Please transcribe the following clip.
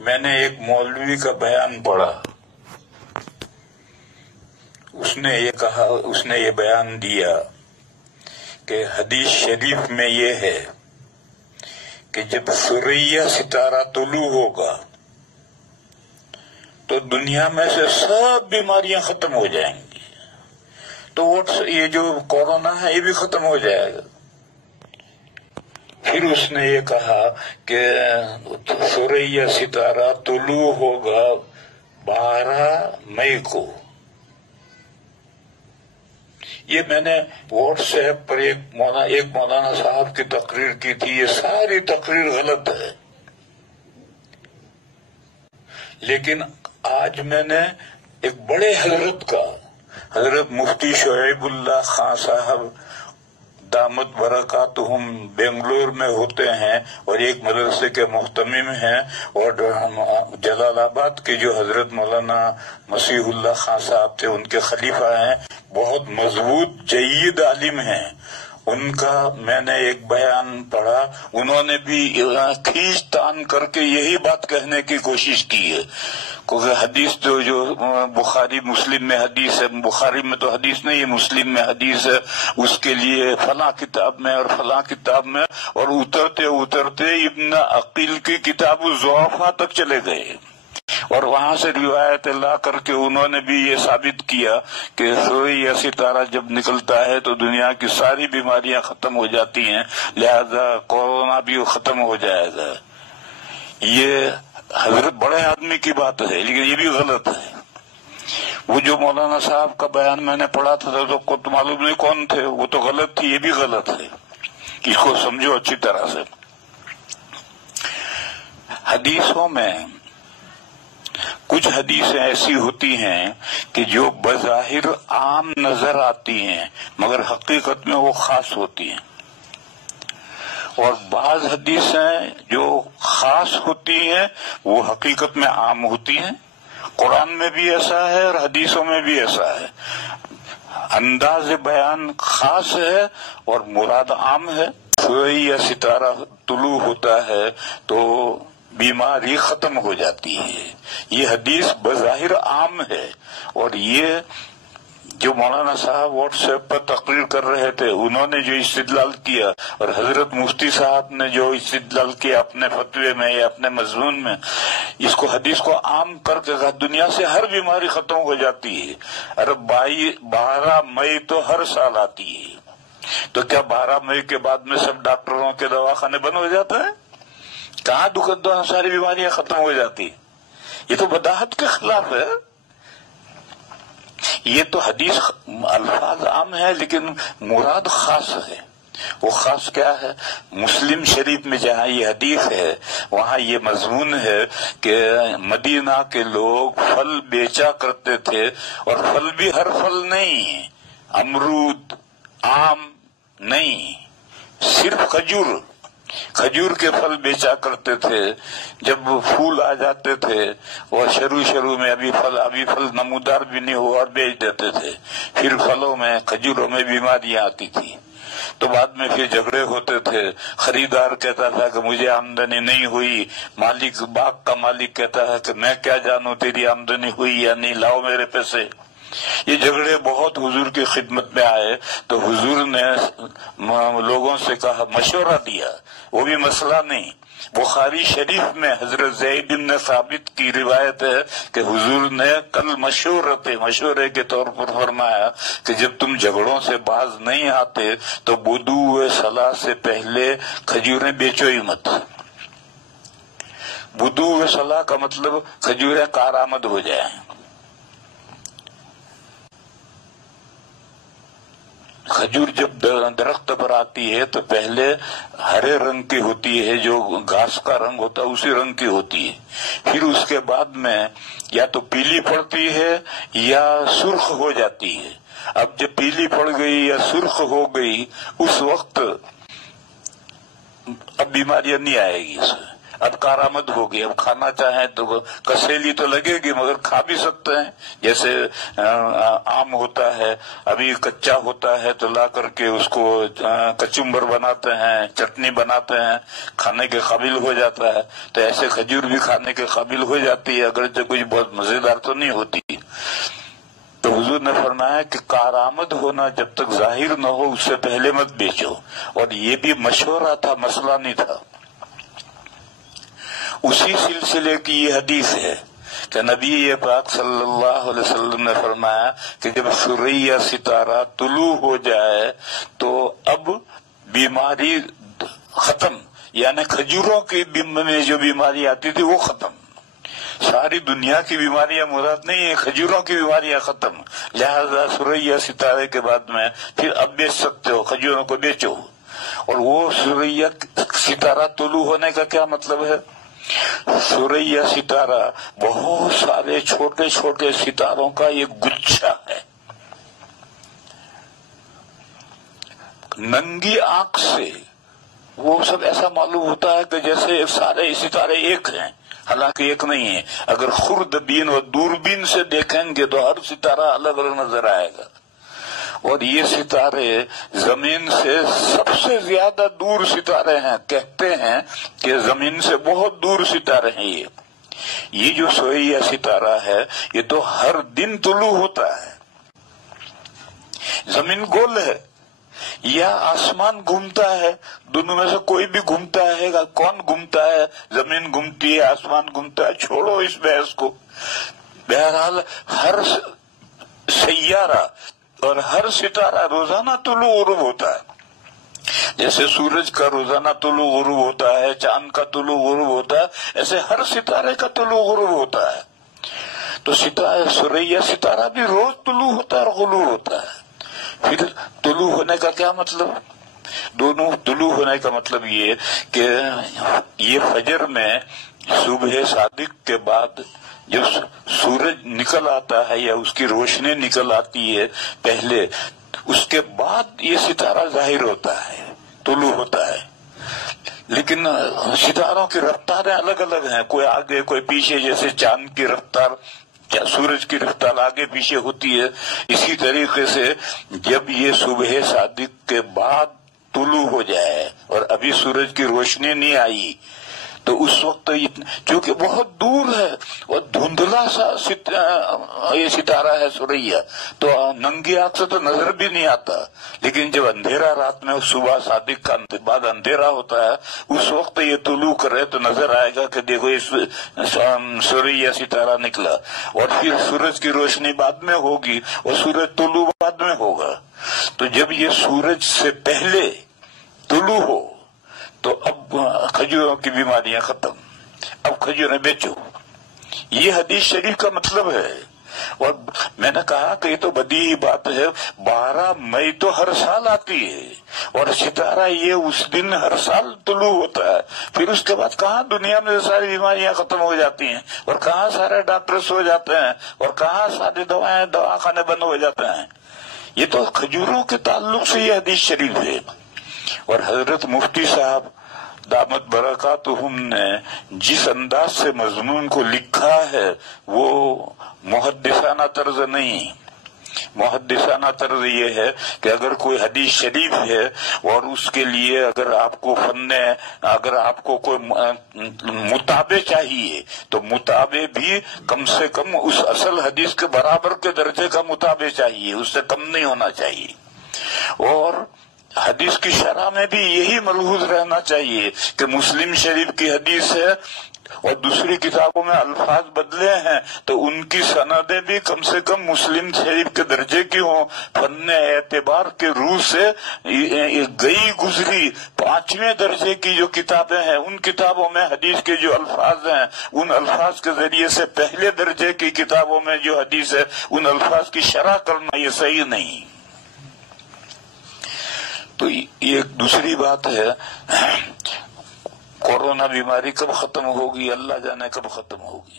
میں نے ایک مولوی کا بیان پڑھا، اس نے یہ کہا، اس نے یہ بیان دیا کہ حدیث شریف میں یہ ہے کہ جب ثریا ستارہ طلوع ہوگا تو دنیا میں سے سب بیماریاں ختم ہو جائیں گی، تو یہ جو کورونا ہے یہ بھی ختم ہو جائے گا۔ پھر اس نے یہ کہا کہ ثریا ستارہ طلوع ہوگا 12 مئی کو۔ یہ میں نے واٹس ایپ پر ایک مولانا صاحب کی تقریر کی تھی، یہ ساری تقریر غلط ہے، لیکن آج میں نے ایک بڑے حضرت کا، حضرت مفتی شعیب اللہ خان صاحب دامت برکاتہم بنگلور میں ہوتے ہیں اور ایک مدرسے کے محتمم ہیں، اور جلال آباد کے جو حضرت مولانا مسیح اللہ خان صاحب تھے ان کے خلیفہ ہیں، بہت مضبوط جید عالم ہیں۔ ان کا میں نے ایک بیان پڑھا، انہوں نے بھی کھینچ تان کر کے یہی بات کہنے کی کوشش کی ہے، کیونکہ حدیث تو جو بخاری مسلم میں حدیث ہے، بخاری میں تو حدیث نہیں ہے، مسلم میں حدیث ہے، اس کے لیے فلاں کتاب میں اور فلاں کتاب میں، اور اترتے اترتے ابن عقیل کی کتاب الضعفاء تک چلے گئے، اور وہاں سے روایت لا کر کے انہوں نے بھی یہ ثابت کیا کہ ثریا ستارہ جب نکلتا ہے تو دنیا کی ساری بیماریاں ختم ہو جاتی ہیں، لہذا کورونا بھی ختم ہو جائے گا۔ یہ حضرت بڑے آدمی کی بات ہے، لیکن یہ بھی غلط ہے۔ وہ جو مولانا صاحب کا بیان میں نے پڑھا تھا تو معلوم نہیں کون تھے، وہ تو غلط تھی، یہ بھی غلط ہے، اس کو سمجھو اچھی طرح سے۔ حدیثوں میں کچھ حدیثیں ایسی ہوتی ہیں کہ جو بظاہر عام نظر آتی ہیں مگر حقیقت میں وہ خاص ہوتی ہیں، اور بعض حدیثیں جو خاص ہوتی ہیں وہ حقیقت میں عام ہوتی ہیں۔ قرآن میں بھی ایسا ہے اور حدیثوں میں بھی ایسا ہے، انداز بیان خاص ہے اور مراد عام ہے۔ ثریا ستارہ طلوع ہوتا ہے تو بیماری ختم ہو جاتی ہے، یہ حدیث بظاہر عام ہے، اور یہ جو مولانا صاحب واٹس ایپ پر تقریر کر رہے تھے انہوں نے جو استدلال کیا، اور حضرت مفتی صاحب نے جو استدلال کیا اپنے فتوے میں یا اپنے مضمون میں، اس کو حدیث کو عام کر کے کہا دنیا سے ہر بیماری ختم ہو جاتی ہے۔ ارے 12 مئی تو ہر سال آتی ہے، تو کیا 12 مئی کے بعد میں سب ڈاکٹروں کے دواخانے بند ہو جاتا ہے؟ کہاں ساری بیماریاں ختم ہو جاتی؟ یہ تو بداہت کے خلاف ہے۔ یہ تو حدیث الفاظ عام ہے لیکن مراد خاص ہے۔ وہ خاص کیا ہے؟ مسلم شریف میں جہاں یہ حدیث ہے وہاں یہ مضمون ہے کہ مدینہ کے لوگ پھل بیچا کرتے تھے، اور پھل بھی ہر پھل نہیں، امرود آم نہیں، صرف کھجور کے پھل بیچا کرتے تھے۔ جب پھول آ جاتے تھے اور شروع میں ابھی پھل نمودار بھی نہیں ہوا اور بیچ دیتے تھے، پھر پھلوں میں کھجوروں میں بیماریاں آتی تھی، تو بعد میں پھر جھگڑے ہوتے تھے، خریدار کہتا تھا کہ مجھے آمدنی نہیں ہوئی، باغ کا مالک کہتا ہے کہ میں کیا جانوں تیری آمدنی ہوئی یا نہیں، لاؤ میرے پیسے۔ یہ جھگڑے بہت حضور کی خدمت میں آئے تو حضور نے لوگوں سے کہا، مشورہ دیا، وہ بھی مسئلہ نہیں۔ بخاری شریف میں حضرت زید بن ثابت کی روایت ہے کہ حضور نے کل مشورے کے طور پر فرمایا کہ جب تم جھگڑوں سے باز نہیں آتے تو بدوء صلاح سے پہلے کھجوریں بیچو ہی مت۔ بدوء صلاح کا مطلب کھجوریں کارآمد ہو جائیں۔ کھجور جب درخت پر آتی ہے تو پہلے ہرے رنگ کی ہوتی ہے، جو گھاس کا رنگ ہوتا ہے اسی رنگ کی ہوتی ہے، پھر اس کے بعد میں یا تو پیلی پڑتی ہے یا سرخ ہو جاتی ہے۔ اب جب پیلی پڑ گئی یا سرخ ہو گئی اس وقت اب بیماریاں نہیں آئے گی اس میں، اب کارآمد ہوگی، اب کھانا چاہیں تو کسیلی تو لگے گی مگر کھا بھی سکتے ہیں، جیسے آم ہوتا ہے ابھی کچا ہوتا ہے تو لا کر کے اس کو کچمبر بناتے ہیں، چٹنی بناتے ہیں، کھانے کے قابل ہو جاتا ہے، تو ایسے کھجور بھی کھانے کے قابل ہو جاتی ہے، اگرچہ کچھ بہت مزیدار تو نہیں ہوتی۔ تو حضور نے فرمایا کہ کارآمد ہونا جب تک ظاہر نہ ہو اس سے پہلے مت بیچو، اور یہ بھی مشورہ تھا، مسئلہ نہیں تھا۔ اسی سلسلے کی یہ حدیث ہے کہ نبی پاک صلی اللہ علیہ وسلم نے فرمایا کہ جب ثریا ستارہ طلوع ہو جائے تو اب بیماری ختم، یعنی کھجوروں کی میں جو بیماری آتی تھی وہ ختم، ساری دنیا کی بیماریاں مراد نہیں ہے، کھجوروں کی بیماریاں ختم، لہذا ثریا ستارے کے بعد میں پھر اب بیچ سکتے ہو، کھجوروں کو بیچو۔ اور وہ ثریا ستارہ طلوع ہونے کا کیا مطلب ہے؟ ثریا ستارہ بہت سارے چھوٹے چھوٹے ستاروں کا ایک گچھا ہے، ننگی آنکھ سے وہ سب ایسا معلوم ہوتا ہے کہ جیسے سارے ستارے ایک ہیں، حالانکہ ایک نہیں ہے۔ اگر خوردبین اور دوربین سے دیکھیں گے تو ہر ستارہ الگ الگ نظر آئے گا، اور یہ ستارے زمین سے سب سے زیادہ دور ستارے ہیں، کہتے ہیں کہ زمین سے بہت دور ستارے ہیں۔ یہ جو ثریا ستارہ ہے یہ تو ہر دن طلوع ہوتا ہے۔ زمین گول ہے یا آسمان گھومتا ہے، دونوں میں سے کوئی بھی گھومتا ہے، کون گھومتا ہے؟ زمین گھومتی ہے، آسمان گھومتا ہے، چھوڑو اس بحث کو۔ بہرحال ہر سیارہ اور ہر ستارہ روزانہ طلوع غروب ہوتا ہے، جیسے سورج کا روزانہ طلوع غروب ہوتا ہے، چاند کا طلوع غروب ہوتا ہے، ایسے ہر ستارے کا طلوع غروب ہوتا ہے۔ تو ثریا ستارہ بھی روز طلوع ہوتا ہے اور غروب ہوتا ہے۔ پھر طلوع ہونے کا کیا مطلب؟ دونوں طلوع ہونے کا مطلب یہ کہ یہ فجر میں صبح صادق کے بعد جب سورج نکل آتا ہے یا اس کی روشنی نکل آتی ہے پہلے، اس کے بعد یہ ستارہ ظاہر ہوتا ہے، طلوع ہوتا ہے۔ لیکن ستاروں کی رفتاریں الگ الگ ہیں، کوئی آگے کوئی پیچھے، جیسے چاند کی رفتار سورج کی رفتار آگے پیچھے ہوتی ہے، اسی طریقے سے جب یہ صبح صادق کے بعد طلوع ہو جائے اور ابھی سورج کی روشنی نہیں آئی تو اس وقت چونکہ بہت دور ہے اور دھندلا سا یہ ستارہ ہے ثریا، تو ننگی آنکھ سے تو نظر بھی نہیں آتا، لیکن جب اندھیرا رات میں صبح صادق کا بعد اندھیرا ہوتا ہے اس وقت یہ طلوع کرے تو نظر آئے گا کہ دیکھو اس ثریا ستارہ نکلا، اور پھر سورج کی روشنی بعد میں ہوگی اور سورج طلوع بعد میں ہوگا۔ تو جب یہ سورج سے پہلے طلوع ہو تو اب کھجوروں کی بیماریاں ختم، اب کھجوریں بیچو، یہ حدیث شریف کا مطلب ہے۔ اور میں نے کہا کہ یہ تو بدیہی بات ہے، 12 مئی تو ہر سال آتی ہے اور ستارہ یہ اس دن ہر سال طلوع ہوتا ہے، پھر اس کے بعد کہاں دنیا میں ساری بیماریاں ختم ہو جاتی ہیں اور کہاں سارے ڈاکٹر سو جاتے ہیں اور کہاں ساری دواخانے بند ہو جاتے ہیں۔ یہ تو کھجوروں کے تعلق سے یہ حدیث شریف ہے۔ اور حضرت مفتی صاحب دامت برکاتہم نے جس انداز سے مضمون کو لکھا ہے وہ محدثانہ طرز نہیں، محدثانہ طرز یہ ہے کہ اگر کوئی حدیث شریف ہے اور اس کے لیے اگر آپ کو کوئی متابع چاہیے تو متابع بھی کم سے کم اس اصل حدیث کے برابر کے درجے کا متابع چاہیے، اس سے کم نہیں ہونا چاہیے۔ اور حدیث کی شرح میں بھی یہی ملحوظ رہنا چاہیے کہ مسلم شریف کی حدیث ہے اور دوسری کتابوں میں الفاظ بدلے ہیں تو ان کی سندیں بھی کم سے کم مسلم شریف کے درجے کی ہوں، فن اعتبار کے روح سے گئی گزری 5ویں درجے کی جو کتابیں ہیں ان کتابوں میں حدیث کے جو الفاظ ہیں ان الفاظ کے ذریعے سے پہلے درجے کی کتابوں میں جو حدیث ہے ان الفاظ کی شرح کرنا یہ صحیح نہیں۔ تو یہ ایک دوسری بات ہے، کورونا بیماری کب ختم ہوگی اللہ جانے کب ختم ہوگی۔